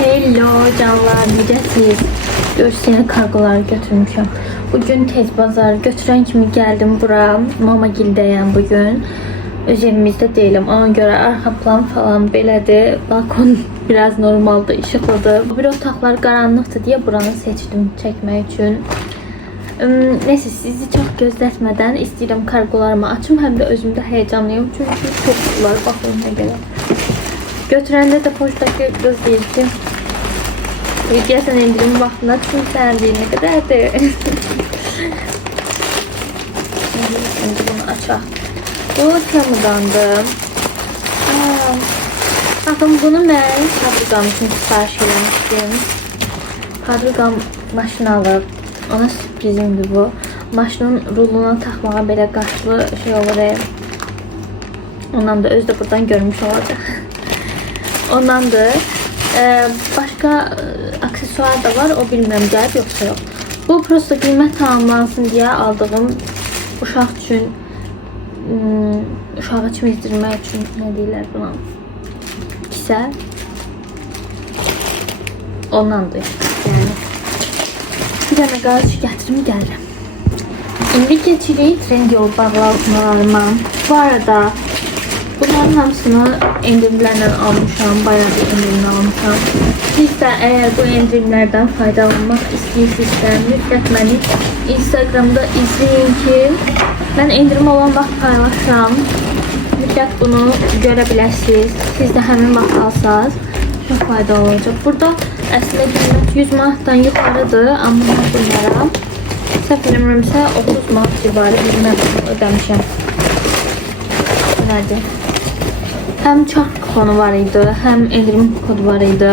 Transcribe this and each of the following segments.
Hello canlar, necəsiniz? Görsünə kargoları götürmüşəm. Bugün tez bazar götürən kimi gəldim bura. Mamagildəyəm bugün. Öz evimizdə deyiləm. Ona görə arxa plan falan belədir. Balkon biraz normaldır, işıqlıdır. Bir otaqlar qaranlıqdır deyə buranı seçdim çəkmək üçün. Neyse, sizi çox gözlətmədən istəyirəm kargolarımı açım. Həm də özümdə heyecanlıyım. Çünki çox var. Baxın nə qədər. Götürəndə də poçtaki qız deyir ki, gəlsən indirim vaxtına düşün, sən deyir nə qədərdir. Şimdi bunu açaq. Bu Temudandır. Baxın, bunu mən Padriqam üçün sipariş eləmişdim. Padriqam maşını alıb. Ona sürprizimdir bu. Maşının ruluna taxmağa belə qaşlı şey olur. Ondan da özü də buradan görmüş olacaq. Ondandır. Başka aksesuar da var. O bilmem gəlib yoxsa yox. Bu prosta qiymət tamamlansın deyə aldığım uşaq üçün, uşağı çimizdirmək üçün nə deyirlər buna? Kisə. Ondandır. Yəni. Bir dənə qarşı gətirim gəlirəm. İndi keçirik Trendyol bağlamalarıma. Bu arada bunların hamısını endirimlerle almışam, bayağı bir endirimle almışam. Siz de eğer bu endirimlerden faydalanmak istiyorsanızsa mütləq məni Instagram'da izleyin ki ben endirim olan vaxt paylaşıram. Mütləq bunu görə biləsiniz. Siz de həmin vaxt alsanız çok faydalı olacak. Burada əslində qiymət 100 manatdan yuxarıdır, amma bunlara səhv eləmirəmsə 30 manat civarı bir məbləğ ödəmişəm. Nədir? Hem çark kuponu var idi, hem indirim kodu var idi,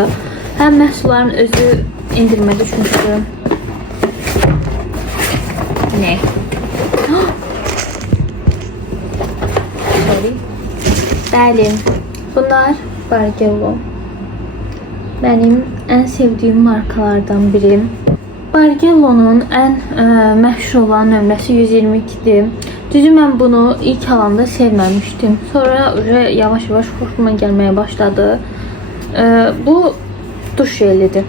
hem məhsulların özü indirmə düşmüşdü. Ne? Sorry. Bəli, bunlar Bargello. Benim en sevdiğim markalardan biri. Bargello'nun en məşhur olan nömrəsi 122'dir. Düzü mən bunu ilk alanda sevməmişdim. Sonra yavaş yavaş xoşuma gəlməyə başladı. Bu duş jelidir.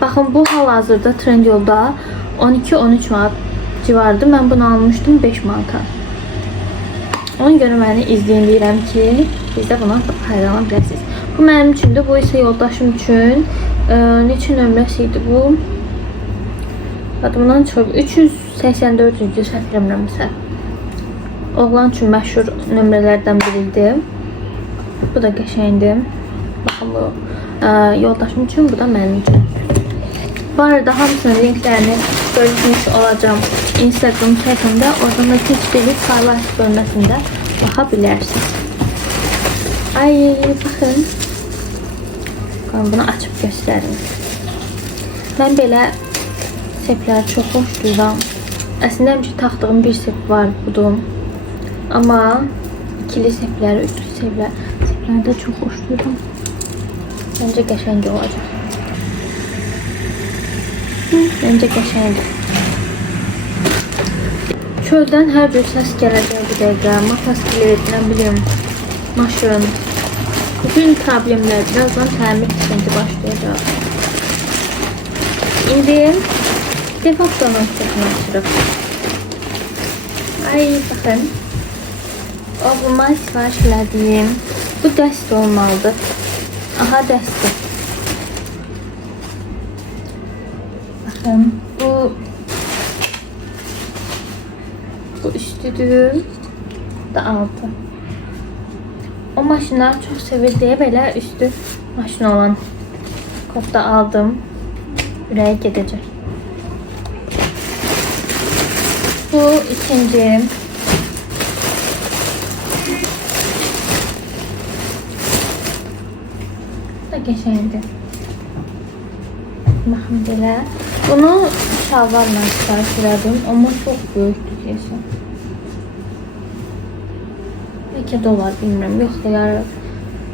Baxın, bu hal-hazırda Trendyolda 12-13 manat civarıdır. Mən bunu almışdım 5 manata. Ona görə məni izləyin deyirəm ki, siz də buna faydalana biləsiniz. Bu mənim üçündür, bu isə yoldaşım üçün. Neçə nömrəsi idi bu? Adımdan çox 384-cü səhv eləmirəmsə. Oğlan üçün məşhur nömrələrdən biridir. Bu da qəşəngdir. Baxın, bu yoldaşım üçün, bu da mənim üçün. Bu arada hamısının linklərini bölüşmüş olacağım Instagram səhifəmdə. Oradan da keçdiyiniz paylaş bölməsində baxa bilərsiniz. Ay, baxın. Bunu açıb göstərim. Mən belə seplər çox hoş duyuram. Əslində həmişə taxdığım bir sep var budur. Amma ikili seplər, üçlü seplərdə çox hoş duyuram. Bence qəşəng olacaq. Bence qəşəngdir. Çöldən hər cür səs gələcək bu dəqiqə. Makas bilir, nə bilim, maşın. Bütün problemlər birazdan təmir sıkıntı başlayacaq. İndi defaktodan çəkmək. Ay, baxın. O, bundan sipariş elədiyim. Bu dəst olmalıdır. Aha, dəstdir. Baxın, bu üstüdür. Bu da altı. O maşınlar çok sevir deyə belə üstü maşın olan kodda aldım. Buraya gedəcək. Bu ikinci. Bu da qəşəngdir. Baxın belə. Bunu şalvarla sipariş elədim. Amma çox böyükdür deyəsən. Ləkə də olar, bilmirəm. Yoxlayar.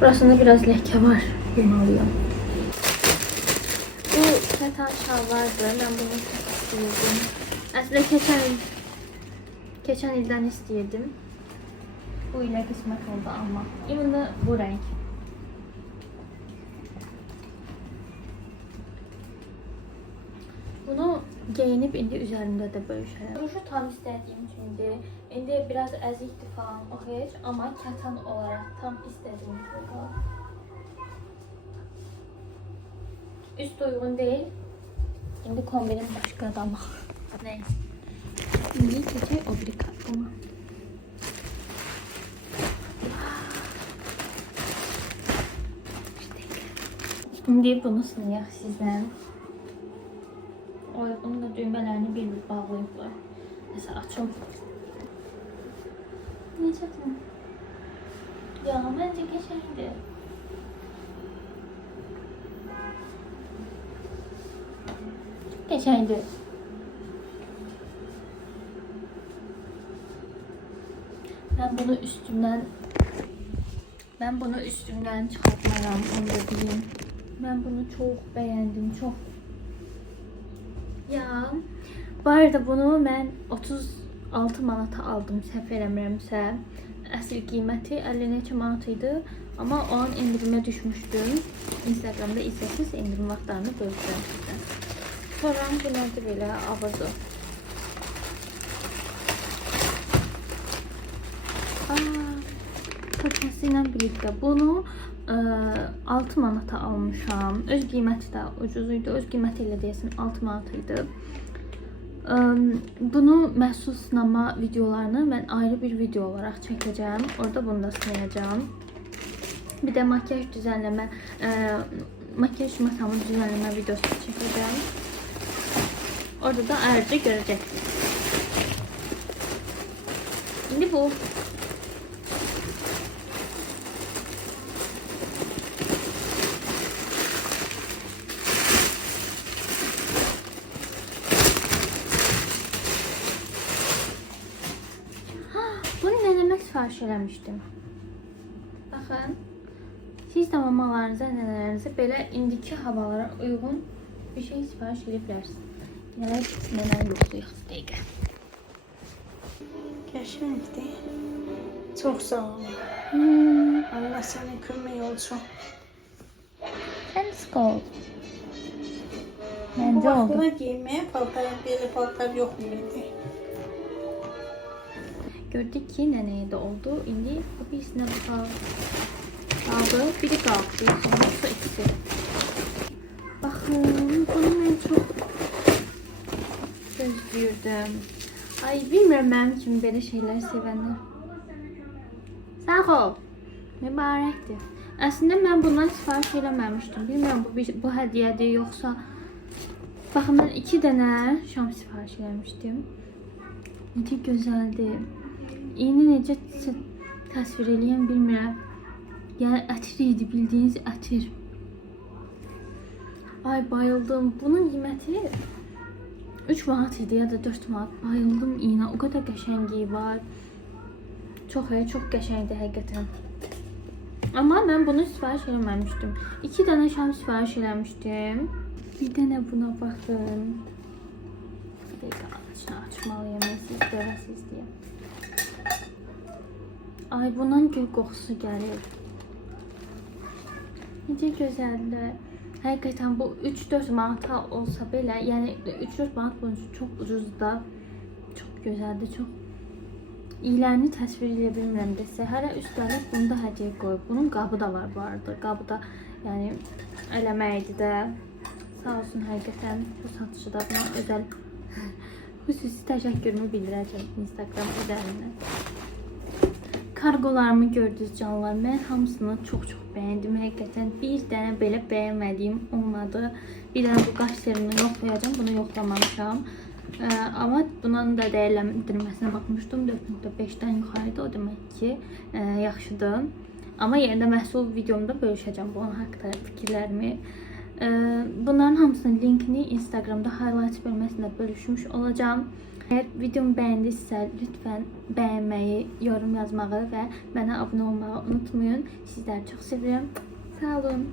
Burasında biraz ləkə var. Yemalıyam. Bu kətan şalvardır. Mən bunu çox istəyirdim. Əslində keçən ildən istəyirdim. Bu ilə qismət oldu almaq. İmində bu rəng. geyinib indi üzərində də bölüşərəm. Ruju tam istədiyim kimidir. İndi biraz əzikdir falan o heç, amma kətan olaraq tam istədiyim kimi qalır. Üst uyğun deyil. İndi kombinim başqa adama. Neyse. İndi keçək o biri kartoma. İndi bunu sınayaq sizdən. Bunun da düymələrini bir bağlayıblar. Nəsə açım. Necədir? Ya, məncə qəşəngdir. Qəşəngdir. Ben bunu üstümden çıkartmaram, onu da bileyim. Ben bunu çok beğendim, çok. Ya, bu arada bunu ben 36 manata aldım, səhv eləmirəmsə. Əsl qiyməti 50 neçə manat idi, amma o an endirimə düşmüşdüm. Instagramda izləsiz endirim vaxtlarını bölüşürəm sizdən. Sonra bu nədir belə avazu. Pakasıyla birlikte bunu 6 manata almışam. Öz qiyməti də ucuzuydu. Öz qiyməti ilə deyəsən 6 manat idi. Bunu məhsul sınama videolarını mən ayrı bir video olarak çəkəcəm. Orada bunu da sınayacağım. Bir də makyaj düzənləmə, makyaj masamı düzənləmə videosu çəkəcəm. Orada da ayrıca görəcəksiniz. Şimdi bu. Bunu nənəmə sifariş eləmişdim. Baxın, siz də mamalarınıza, nənələrinizə belə indiki havalara uyğun bir şey sifariş edə bilərsiniz. Gələk nənəni yoxlayıq dəqiqə. Qəşəngdir. Çox sağ ol. Allah sənə kömək olsun. Sən sık ol. Məncə oldu. Vaxtına giyməyə belə paltar yox idi. Gördük ki nənəyə də oldu. İndi bu birisinə qaldı. Biri qaldı. Sonrası ikisi. Baxın, bunu mən çox gözləyirdim. Ay, bilmirəm mənim kimi belə şeylər sevənlər. Sağ ol. Mübarəkdir. Əslində mən bundan sifariş eləməmişdim. Bilmirəm bu hədiyyədir yoxsa. Baxın, mən 2 dənə şam sifariş eləmişdim. Necə gözəldir. İğni necə təsvir eləyəm bilmirəm. Yəni ətir idi, bildiyiniz ətir. Ay, bayıldım. Bunun qiyməti 3 manat idi ya da 4 manat. Bayıldım iğnə. O qədər qəşəngliyi var. Çox qəşəngdir həqiqətən. Amma mən bunu sifariş eləməmişdim. 2 dənə şam sifariş eləmişdim. Bir dənə buna baxın. Bir dəqiqə açını açmalıyım. Siz görəsiniz deyə. Ay, bundan gül qoxusu gəlir. Necə gözəldir. Həqiqətən bu 3-4 manata olsa belə, yəni 3-4 manat boyunca çox ucuzdur da. Çox gözəldir, çox. İylərini təsvir edə bilmirəm desə. Hələ üstəlik bunu da hədiyyə qoyub. Bunun qabı da var bu arada. Qabı da yəni eləməkdir də. Sağ olsun həqiqətən bu satıcı da buna özəl xüsusi təşəkkürümü bildirəcəm Instagram üzərindən. Kargolarımı gördünüz canlar. Mən hamısını çox bəyəndim həqiqətən. Bir dənə belə bəyənmədiyim olmadı. Bir dənə bu qaş serumunu yoxlayacağım. Bunu yoxlamamışam. Ama bunun da dəyərləndirməsinə baxmışdım. 4.5-dən yuxarıda, o demək ki yaxşıdır. Amma yenə də məhsul videomda bölüşəcəm bunun haqqında fikirlərimi. Bunların hamısının linkini Instagramda highlight bölməsində bölüşmüş olacağım. Eğer videomu beğendiyse lütfen beğenmeyi, yorum yazmayı ve bana abone olmayı unutmayın. Sizleri çok seviyorum. Sağ olun.